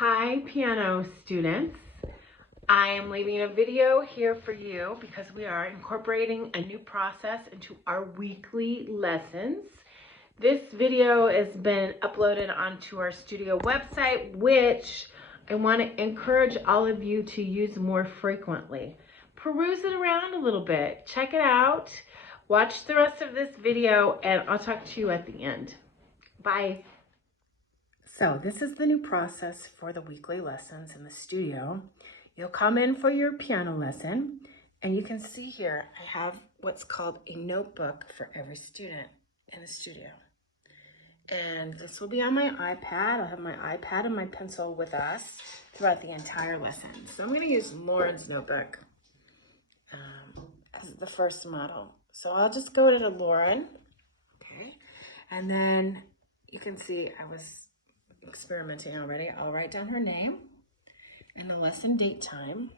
Hi, piano students. I am leaving a video here for you because we are incorporating a new process into our weekly lessons. This video has been uploaded onto our studio website, which I want to encourage all of you to use more frequently. Peruse it around a little bit, check it out, watch the rest of this video, and I'll talk to you at the end. Bye. So this is the new process for the weekly lessons in the studio. You'll come in for your piano lesson, and you can see here I have what's called a notebook for every student in the studio. And this will be on my iPad. I'll have my iPad and my pencil with us throughout the entire lesson. So I'm going to use Lauren's notebook as the first model. So I'll just go to Lauren, okay? And then you can see I was experimenting already. I'll write down her name and the lesson date time.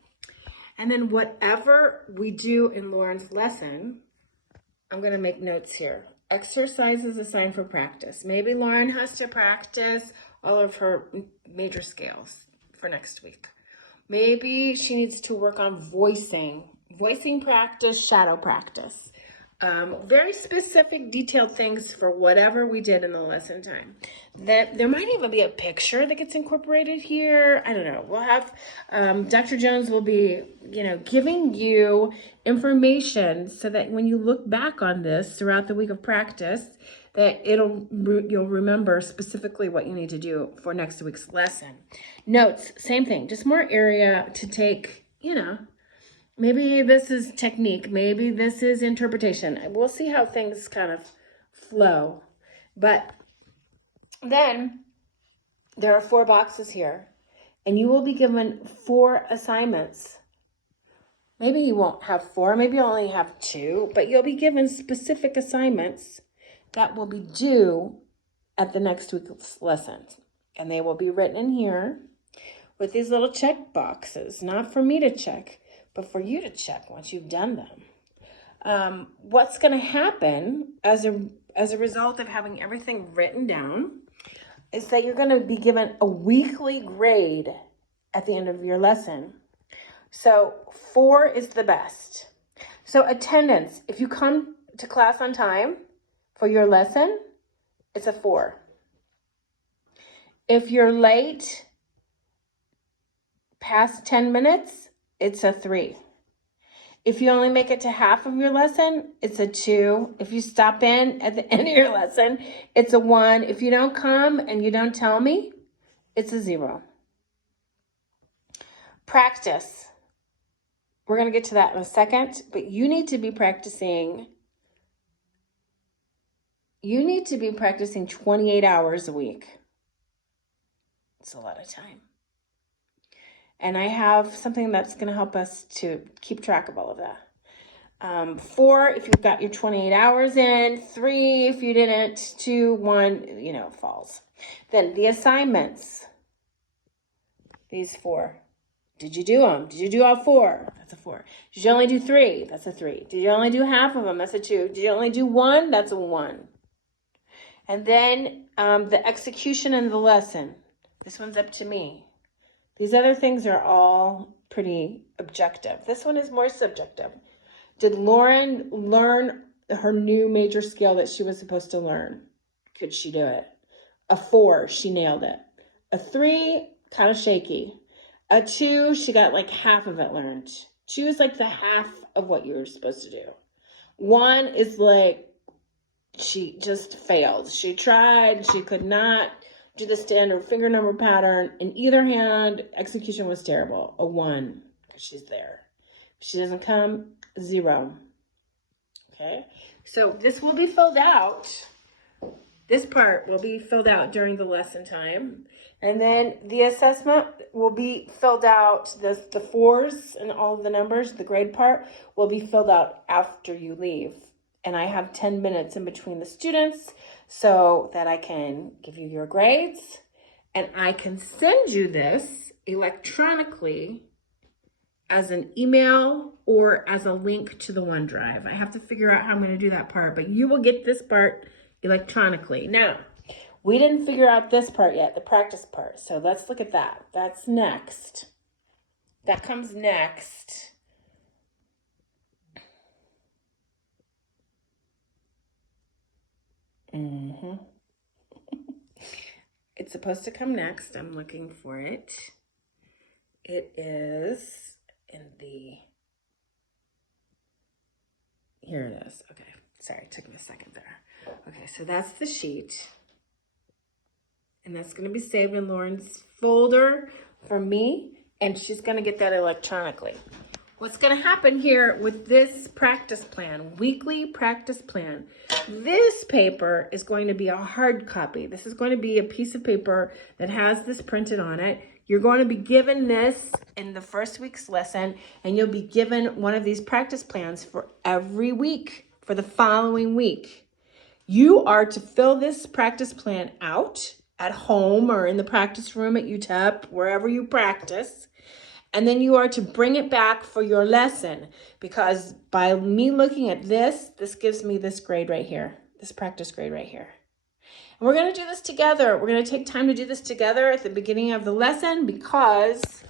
And then whatever we do in Lauren's lesson, I'm going to make notes here. Exercises assigned for practice. Maybe Lauren has to practice all of her major scales for next week. Maybe she needs to work on voicing practice, shadow practice. Very specific, detailed things for whatever we did in the lesson time. That there might even be a picture that gets incorporated here. I don't know. We'll have Dr. Jones will be, giving you information so that when you look back on this throughout the week of practice, that you'll remember specifically what you need to do for next week's lesson. Notes, same thing, just more area to take, Maybe this is technique. Maybe this is interpretation. We'll see how things kind of flow. But then there are 4 boxes here, and you will be given 4 assignments. Maybe you won't have 4, maybe you only have 2, but you'll be given specific assignments that will be due at the next week's lesson. And they will be written in here with these little check boxes, not for me to check, but for you to check once you've done them. What's going to happen as a result of having everything written down is that you're going to be given a weekly grade at the end of your lesson. So 4 is the best. So attendance, if you come to class on time for your lesson, it's a 4. If you're late past 10 minutes, it's a 3. If you only make it to half of your lesson, it's a 2. If you stop in at the end of your lesson, it's a 1. If you don't come and you don't tell me, it's a 0. Practice. We're going to get to that in a second, but you need to be practicing. You need to be practicing 28 hours a week. It's a lot of time. And I have something that's going to help us to keep track of all of that. 4, if you've got your 28 hours in. 3, if you didn't. 2, 1, falls. Then the assignments. These 4. Did you do them? Did you do all 4? That's a 4. Did you only do 3? That's a 3. Did you only do half of them? That's a 2. Did you only do 1? That's a 1. And then the execution and the lesson. This one's up to me. These other things are all pretty objective. This one is more subjective. Did Lauren learn her new major scale that she was supposed to learn? Could she do it? A 4, she nailed it. A 3, kind of shaky. A 2, she got like half of it learned. 2 is like the half of what you were supposed to do. 1 is like she just failed. She tried, she could not do the standard finger number pattern. In either hand, execution was terrible. A 1, she's there. If she doesn't come, 0. Okay, so this will be filled out. This part will be filled out during the lesson time. And then the assessment will be filled out, the 4s and all of the numbers, the grade part, will be filled out after you leave. And I have 10 minutes in between the students so that I can give you your grades. And I can send you this electronically as an email or as a link to the OneDrive. I have to figure out how I'm going to do that part, but you will get this part electronically. Now, We didn't figure out this part yet, the practice part. So let's look at that. That's next. That comes next. It's supposed to come next. I'm looking for it. It is in the... Here it is. Okay. Sorry, it took me a second there. Okay, so that's the sheet. And that's going to be saved in Lauren's folder for me. And she's going to get that electronically. What's going to happen here with this practice plan, weekly practice plan, this paper is going to be a hard copy. This is going to be a piece of paper that has this printed on it. You're going to be given this in the first week's lesson, and you'll be given one of these practice plans for every week for the following week. You are to fill this practice plan out at home or in the practice room at UTEP, wherever you practice. And then you are to bring it back for your lesson, because by me looking at this gives me this grade right here, this practice grade right here. And we're going to do this together. We're going to take time to do this together at the beginning of the lesson, because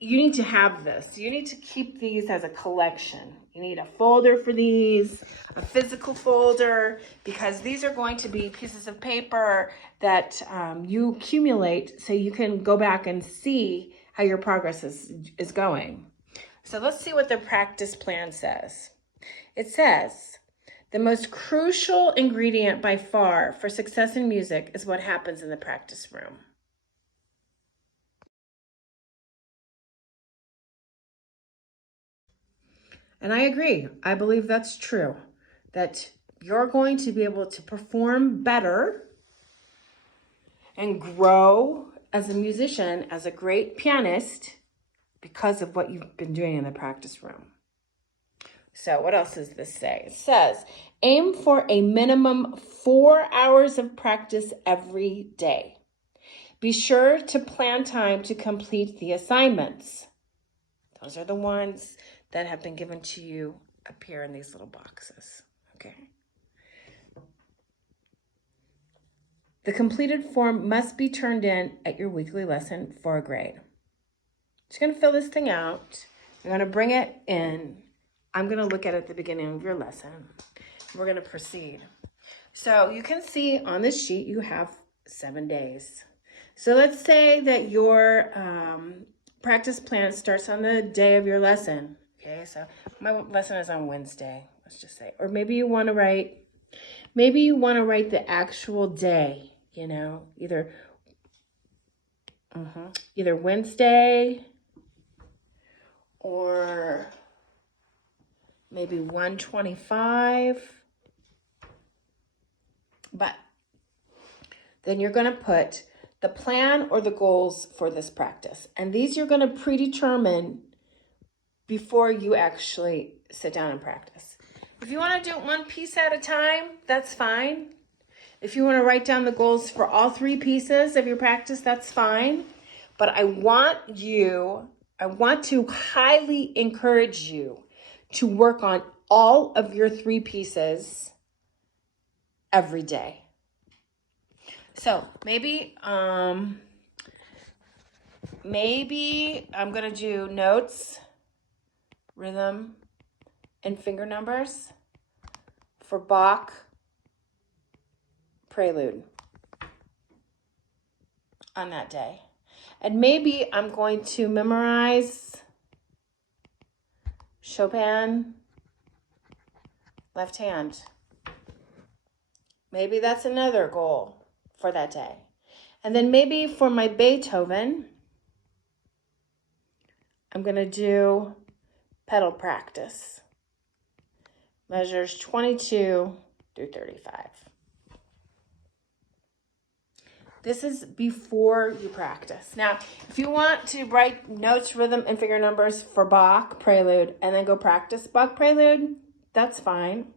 you need to have this. You need to keep these as a collection. You need a folder for these, a physical folder, because these are going to be pieces of paper that you accumulate so you can go back and see how your progress is going. So let's see what the practice plan says. It says, the most crucial ingredient by far for success in music is what happens in the practice room. And I agree. I believe that's true, that you're going to be able to perform better and grow as a musician, as a great pianist, because of what you've been doing in the practice room. So what else does this say? It says, aim for a minimum 4 hours of practice every day. Be sure to plan time to complete the assignments. Those are the ones that have been given to you up here in these little boxes, okay? The completed form must be turned in at your weekly lesson for a grade. So you're going to fill this thing out. You're going to bring it in. I'm going to look at it at the beginning of your lesson. We're going to proceed. So you can see on this sheet you have 7 days. So let's say that your practice plan starts on the day of your lesson. Okay, so my lesson is on Wednesday, let's just say. Or maybe you want to write the actual day, you know, either Wednesday or maybe 125. But then you're going to put the plan or the goals for this practice. And these you're going to predetermine before you actually sit down and practice. If you want to do it one piece at a time, that's fine. If you want to write down the goals for all 3 pieces of your practice, that's fine. But I want to highly encourage you to work on all of your 3 pieces every day. So maybe I'm going to do notes, rhythm, and finger numbers for Bach Prelude on that day. And maybe I'm going to memorize Chopin left hand. Maybe that's another goal for that day. And then maybe for my Beethoven, I'm going to do pedal practice. Measures 22 through 35. This is before you practice. Now, if you want to write notes, rhythm, and finger numbers for Bach Prelude and then go practice Bach Prelude, that's fine.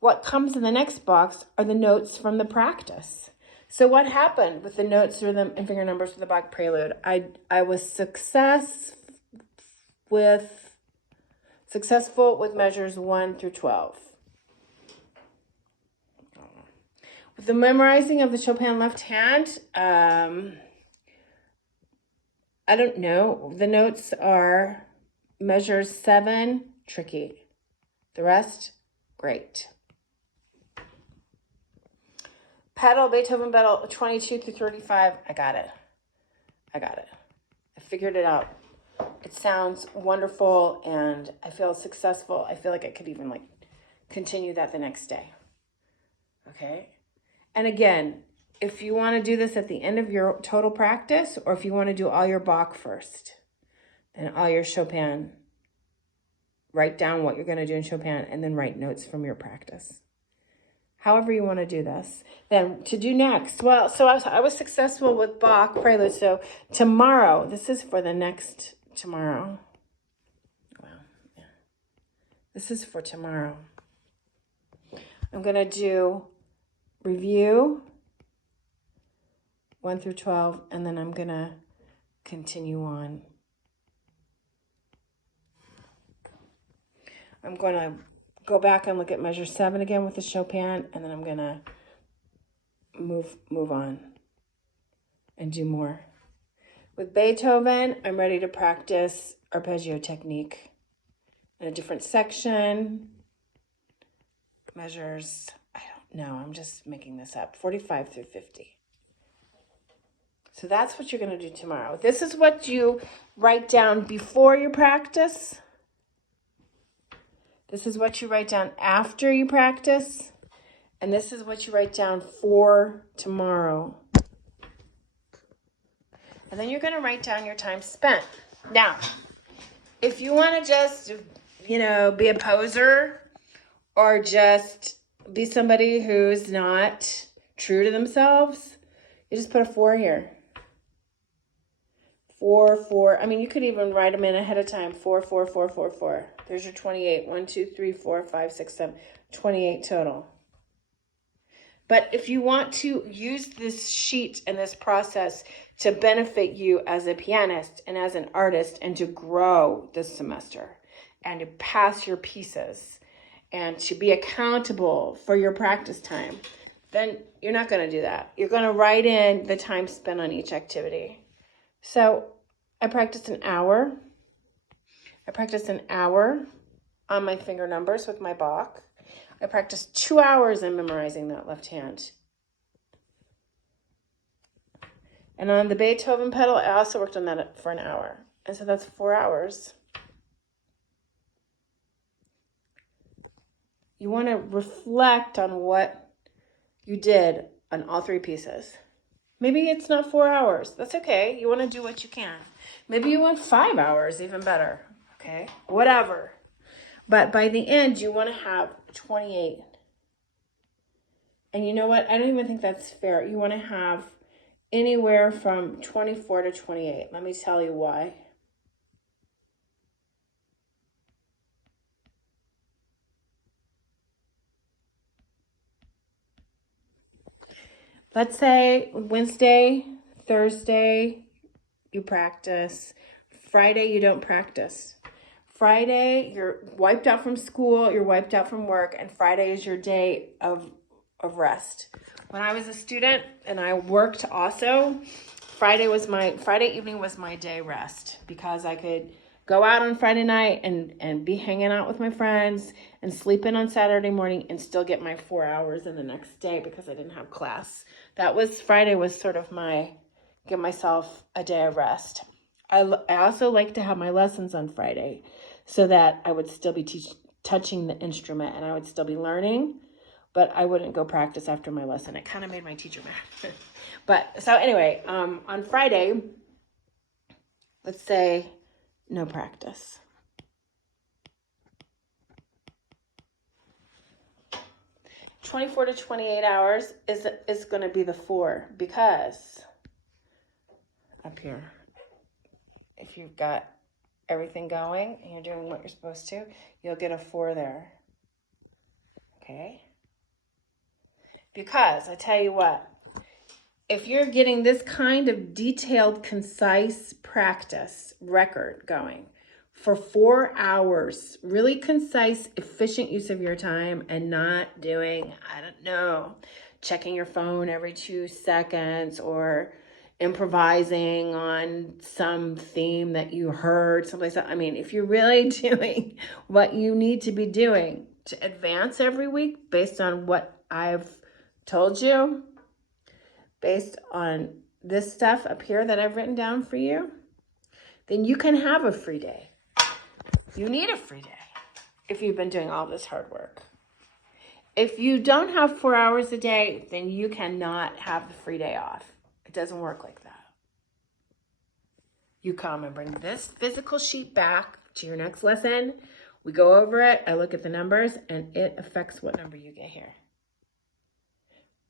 What comes in the next box are the notes from the practice. So what happened with the notes, rhythm, and finger numbers for the Bach Prelude? I was successful with measures 1 through 12. With the memorizing of the Chopin left hand, I don't know. The notes are measures 7, tricky. The rest, great. Pedal, Beethoven pedal, 22 through 35. I got it. I figured it out. It sounds wonderful, and I feel successful. I feel like I could even like continue that the next day. Okay? And again, if you want to do this at the end of your total practice, or if you want to do all your Bach first, then all your Chopin, write down what you're going to do in Chopin, and then write notes from your practice. However you want to do this. Then to do next, well, so I was successful with Bach Prelude. So tomorrow, this is for the next tomorrow. Wow, yeah. This is for tomorrow. I'm going to do review 1 through 12, and then I'm going to continue on. I'm going to go back and look at measure 7 again with the Chopin, and then I'm going to move on and do more. With Beethoven, I'm ready to practice arpeggio technique in a different section. Measures, I don't know, I'm just making this up, 45 through 50. So that's what you're going to do tomorrow. This is what you write down before your practice. This is what you write down after you practice. And this is what you write down for tomorrow. And then you're going to write down your time spent. Now, if you want to just, be a poser or just be somebody who's not true to themselves, you just put a 4 here. 4. I mean, you could even write them in ahead of time. 4, 4, 4, 4, 4. There's your 28. 1, 2, 3, 4, 5, 6, 7. 28 total. But if you want to use this sheet and this process to benefit you as a pianist and as an artist, and to grow this semester and to pass your pieces and to be accountable for your practice time, then you're not going to do that. You're going to write in the time spent on each activity. So I practiced an hour. I practiced an hour on my finger numbers with my Bach. I practiced 2 hours in memorizing that left hand. And on the Beethoven pedal, I also worked on that for an hour. And so that's 4 hours. You want to reflect on what you did on all 3 pieces. Maybe it's not 4 hours. That's okay. You want to do what you can. Maybe you want 5 hours, even better. Okay? Whatever. But by the end, you want to have 28. And you know what? I don't even think that's fair. You want to have anywhere from 24 to 28. Let me tell you why. Let's say Wednesday, Thursday, you practice. Friday, you don't practice. Friday, you're wiped out from school, you're wiped out from work, and Friday is your day of rest. When I was a student and I worked also, Friday evening was my day rest, because I could go out on Friday night and be hanging out with my friends and sleep in on Saturday morning and still get my 4 hours in the next day because I didn't have class. Friday was sort of give myself a day of rest. I also like to have my lessons on Friday so that I would still be touching the instrument and I would still be learning, but I wouldn't go practice after my lesson. It kind of made my teacher mad. But so anyway, on Friday, let's say no practice. (24 to 28 hours is going to be the 4, because up here, if you've got everything going and you're doing what you're supposed to, you'll get a 4 there. Okay? Because I tell you what, if you're getting this kind of detailed, concise practice record going for 4 hours, really concise, efficient use of your time, and not doing, checking your phone every 2 seconds or improvising on some theme that you heard someplace else. I mean, if you're really doing what you need to be doing to advance every week based on what I've told you, based on this stuff up here that I've written down for you, then you can have a free day. You need a free day if you've been doing all this hard work. If you don't have 4 hours a day, then you cannot have the free day off. It doesn't work like that. You come and bring this physical sheet back to your next lesson. We go over it. I look at the numbers, and it affects what number you get here.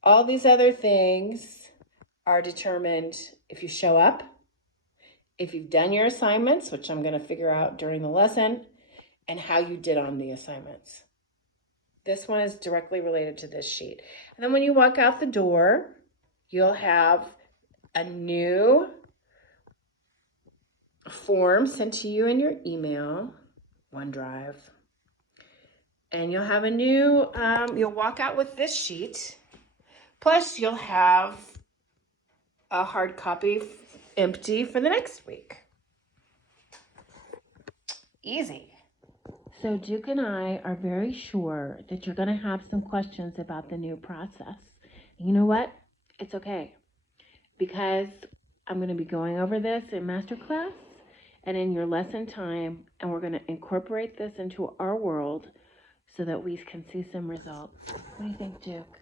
All these other things are determined if you show up, if you've done your assignments, which I'm going to figure out during the lesson, and how you did on the assignments. This one is directly related to this sheet. And then when you walk out the door, you'll have a new form sent to you in your email, OneDrive. And you'll have a new, you'll walk out with this sheet. Plus you'll have a hard copy empty for the next week. Easy. So Duke and I are very sure that you're going to have some questions about the new process. You know what? It's okay, because I'm going to be going over this in masterclass and in your lesson time, and we're going to incorporate this into our world so that we can see some results. What do you think, Duke?